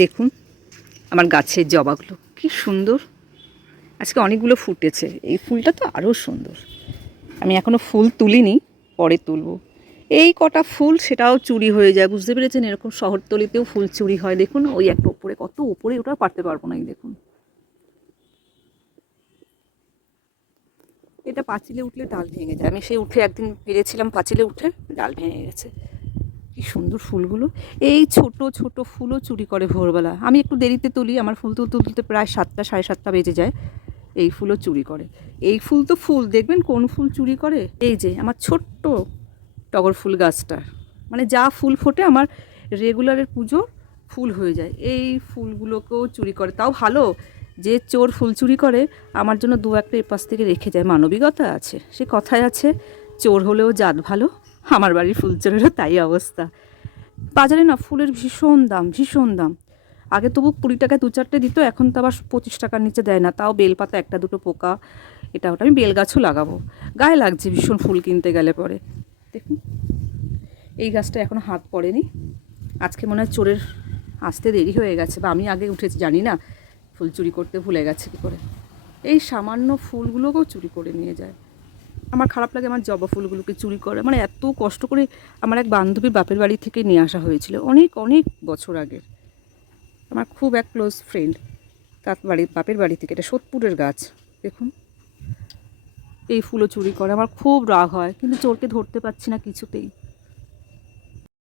দেখুন আমার গাছের জবাগুলো কি সুন্দর, আজকে অনেকগুলো ফুটেছে। এই ফুলটা তো আরও সুন্দর। আমি এখনও ফুল তুলিনি, পরে তুলব। এই কটা ফুল সেটাও চুরি হয়ে যায়, বুঝতে পেরেছেন? এরকম শহরতলিতেও ফুল চুরি হয়। দেখুন ওই একটা ওপরে, কত ওপরে, ওটা পারতে পারবো না। এই দেখুন, এটা পাঁচিলে উঠলে ডাল ভেঙে যায়। আমি সেই উঠে একদিন পেরেছিলাম, পাঁচিলে উঠে ডাল ভেঙে গেছে। কি সুন্দর ফুলগুলো। এই ছোট ছোট ফুলও চুরি করে ভোরবেলা। আমি একটু দেরিতে তুলি, আমার ফুল তুলতে তুলতে প্রায় 7টা সাড়ে 7টা বেজে যায়। এই ফুলও চুরি করে। এই ফুল তো ফুল, দেখবেন কোন ফুল চুরি করে। এই যে আমার ছোট্ট টগর ফুল গাছটা, মানে যা ফুল ফোটে আমার রেগুলারের পুজোর ফুল হয়ে যায়। এই ফুলগুলোকেও চুরি করে। তাও ভালো, যে চোর ফুল চুরি করে আমার জন্য দু একটা এপাশ থেকে রেখে যায়। মানবিকতা আছে। সে কথায় আছে, চোর হলেও জাত ভালো। আমার বাড়ির ফুল চোরেরও তাই অবস্থা। বাজারে না ফুলের ভীষণ দাম, ভীষণ দাম। আগে তবু 20 টাকায় 2-4টে দিত, এখন তো আবার 25 টাকার নিচে দেয় না। তাও বেলপাতা একটা দুটো পোকা, এটা ওটা। আমি বেল গাছও লাগাবো, গায়ে লাগছে ভীষণ ফুল কিনতে গেলে পরে। দেখুন এই গাছটা এখনও হাত পড়েনি। আজকে মনে হয় চোরের আসতে দেরি হয়ে গেছে, বা আমি আগে উঠেছি, জানি না। ফুল চুরি করতে ভুলে গেছে কী করে। এই সামান্য ফুলগুলোকেও চুরি করে নিয়ে যায়। আমার খারাপ লাগে, আমার জবা ফুলগুলোকে চুরি করে। মানে এত কষ্ট করে আমার এক বান্ধবীর বাপের বাড়ি থেকে নিয়ে আসা হয়েছিল, অনেক অনেক বছর আগের। আমার খুব এক ক্লোজ ফ্রেন্ড, তার বাপের বাড়ি থেকে। এটা সোদপুরের গাছ। দেখুন এই ফুলও চুরি করে। আমার খুব রাগ হয়, কিন্তু চোরকে ধরতে পারছি না কিছুতেই।